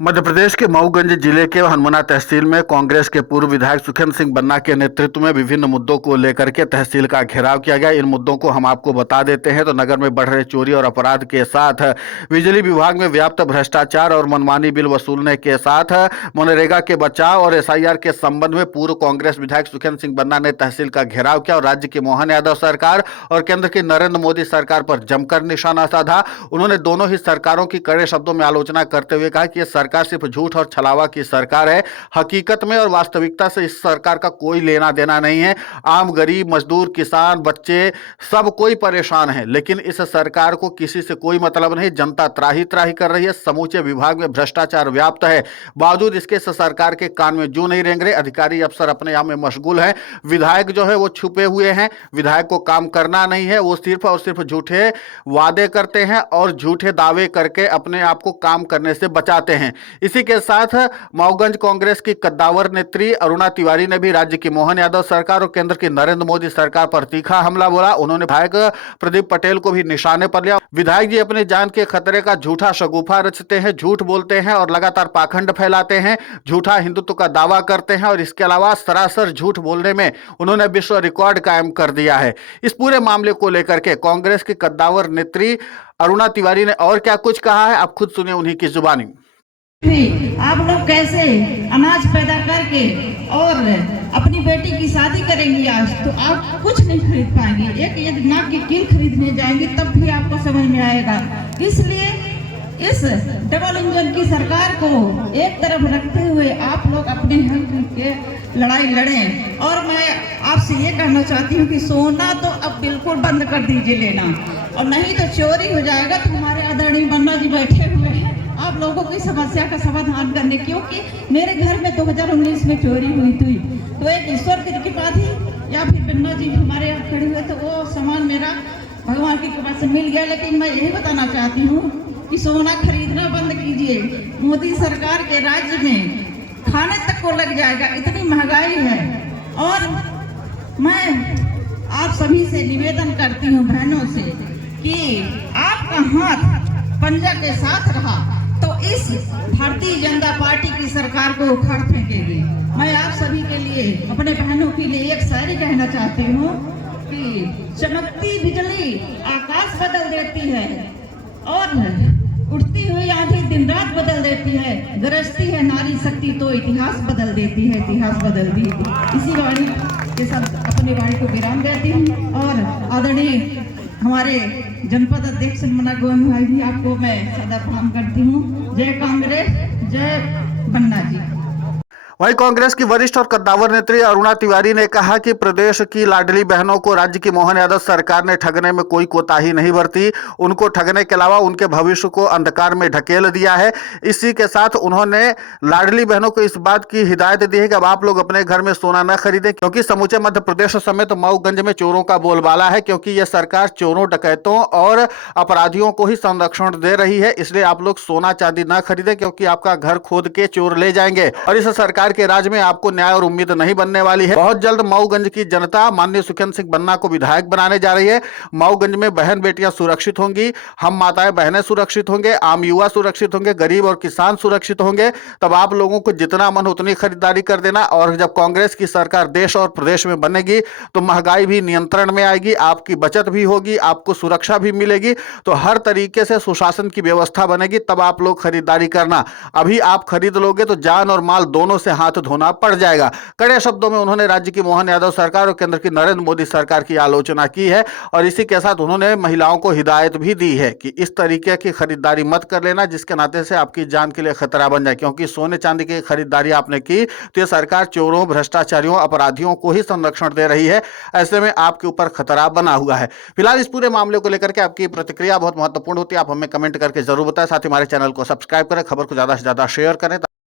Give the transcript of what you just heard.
मध्य प्रदेश के मऊगंज जिले के हनुमाना तहसील में कांग्रेस के पूर्व विधायक सुखेंद्र सिंह बन्ना के नेतृत्व में विभिन्न मुद्दों को लेकर के तहसील का घेराव किया गया। इन मुद्दों को हम आपको बता देते हैं। तो नगर में बढ़ रहे चोरी और अपराध के साथ बिजली विभाग में व्याप्त भ्रष्टाचार और मनमानी बिल वसूलने के साथ मनरेगा के बचाव और एसआईआर के संबंध में पूर्व कांग्रेस विधायक सुखेंद्र सिंह बन्ना ने तहसील का घेराव किया और राज्य की मोहन यादव सरकार और केंद्र की नरेंद्र मोदी सरकार पर जमकर निशाना साधा। उन्होंने दोनों ही सरकारों की कड़े शब्दों में आलोचना करते हुए कहा कि यह सरकार सिर्फ झूठ और छलावा की सरकार है। हकीकत में और वास्तविकता से इस सरकार का कोई लेना देना नहीं है। आम गरीब, मजदूर, किसान, बच्चे सब कोई परेशान है, लेकिन इस सरकार को किसी से कोई मतलब नहीं। जनता त्राही त्राही कर रही है। समूचे विभाग में भ्रष्टाचार व्याप्त है, बावजूद इसके इस सरकार के कान में जू नहीं रेंग रहे। अधिकारी अफसर अपने आप में मशगूल है। विधायक जो है वो छुपे हुए हैं। विधायक को काम करना नहीं है, वो सिर्फ और सिर्फ झूठे वादे करते हैं और झूठे दावे करके अपने आप को काम करने से बचाते हैं। इसी के साथ मऊगंज कांग्रेस की कद्दावर नेत्री अरुणा तिवारी ने भी राज्य की मोहन यादव सरकार और केंद्र की नरेंद्र मोदी सरकार पर तीखा हमला बोला। उन्होंने विधायक प्रदीप पटेल को भी निशाने पर लिया। विधायक जी अपनी जान के खतरे का झूठा शगुफा रचते हैं, झूठ बोलते हैं और लगातार पाखंड फैलाते हैं, झूठा हिंदुत्व का दावा करते हैं और इसके अलावा सरासर झूठ बोलने में उन्होंने विश्व रिकॉर्ड कायम कर दिया है। इस पूरे मामले को लेकर के कांग्रेस की कद्दावर नेत्री अरुणा तिवारी ने और क्या कुछ कहा है, आप खुद सुने उन्हीं की जुबानी। आप लोग कैसे अनाज पैदा करके और अपनी बेटी की शादी करेंगी आज, तो आप कुछ नहीं खरीद पाएंगे। एक यदि नाक की कील खरीदने जाएंगे तब भी आपको समझ में आएगा। इसलिए इस डबल इंजन की सरकार को एक तरफ रखते हुए आप लोग अपने हक के लड़ाई लड़ें। और मैं आपसे ये कहना चाहती हूँ कि सोना तो अब बिल्कुल बंद कर दीजिए लेना, और नहीं तो चोरी हो जाएगा। तो हमारे आदरणीय बन्ना जी बैठे हुए हैं आप लोगों की समस्या का समाधान करने, क्योंकि मेरे घर में 2019 में चोरी हुई थी। तो एक ईश्वर की कृपा थी या फिर बन्ना जी हमारे यहाँ खड़े हुए, तो वो सामान मेरा भगवान की कृपा से मिल गया। लेकिन मैं यही बताना चाहती हूँ कि सोना खरीदना बंद कीजिए। मोदी सरकार के राज्य में खाने तक को लग जाएगा, इतनी महंगाई है। और मैं आप सभी से निवेदन करती हूँ बहनों से कि आपका हाथ पंजा के साथ रहा तो इस भारतीय जनता पार्टी की सरकार को उखाड़ फेंकेगी। मैं आप सभी के लिए, अपने बहनों के लिए एक शायरी कहना चाहती हूँ कि चमकती बिजली आकाश बदल देती है और उठती हुई आंधी दिन रात बदल देती है। गरजती है नारी शक्ति तो इतिहास बदल देती है, इतिहास बदल दी। इसी वाणी के साथ अपनी वाणी को विराम देती हूँ। और आदरणीय हमारे जनपद अध्यक्ष मना गोविंद भाई भी आपको मैं सदा प्रणाम करती हूँ। जय कांग्रेस, जय बन्ना जी। वहीं कांग्रेस की वरिष्ठ और कद्दावर नेत्री अरुणा तिवारी ने कहा कि प्रदेश की लाडली बहनों को राज्य की मोहन यादव सरकार ने ठगने में कोई कोताही नहीं बरती। उनको ठगने के अलावा उनके भविष्य को अंधकार में ढकेल दिया है। इसी के साथ उन्होंने लाडली बहनों को इस बात की हिदायत दी है कि अब आप लोग अपने घर में सोना न खरीदें, क्योंकि समूचे मध्य प्रदेश समेत मऊगंज में चोरों का बोलबाला है। क्योंकि यह सरकार चोरों, डकैतों और अपराधियों को ही संरक्षण दे रही है। इसलिए आप लोग सोना चांदी न खरीदें, क्योंकि आपका घर खोद के चोर ले जाएंगे और इस सरकार के राज में आपको न्याय और उम्मीद नहीं बनने वाली है। बहुत जल्द मऊगंज की जनता माननीय सुखेंद्र सिंह बन्ना को विधायक बनाने जा रही है। मऊगंज में बहन बेटियां सुरक्षित होंगी, हम माताएं बहनें सुरक्षित होंगे, आम युवा सुरक्षित होंगे, गरीब और किसान सुरक्षित होंगे। तब आप लोगों को जितना मन उतनी खरीदारी कर देना। और जब कांग्रेस की सरकार देश और प्रदेश में बनेगी तो महंगाई भी नियंत्रण में आएगी, आपकी बचत भी होगी, आपको सुरक्षा भी मिलेगी। तो हर तरीके से सुशासन की व्यवस्था बनेगी, तब आप लोग खरीदारी करना। अभी आप खरीद लोगे तो जान और माल दोनों से हाथ धोना पड़ जाएगा। कड़े शब्दों में उन्होंने राज्य की मोहन यादव सरकार और केंद्र की नरेंद्र मोदी सरकार की आलोचना की है। और इसी के साथ उन्होंने महिलाओं को हिदायत भी दी है कि इस तरीके की खरीदारी मत कर लेना जिसके नाते से आपकी जान के लिए खतरा बन जाए। क्योंकि सोने चांदी की खरीदारी आपने की तो यह सरकार चोरों, भ्रष्टाचारियों, अपराधियों को ही संरक्षण दे रही है। ऐसे में आपके ऊपर खतरा बना हुआ है। फिलहाल इस पूरे मामले को लेकर के आपकी प्रतिक्रिया बहुत महत्वपूर्ण होती है। आप हमें कमेंट करके जरूर बताएं। साथ ही हमारे चैनल को सब्सक्राइब करें, खबर को ज्यादा से ज्यादा शेयर करें।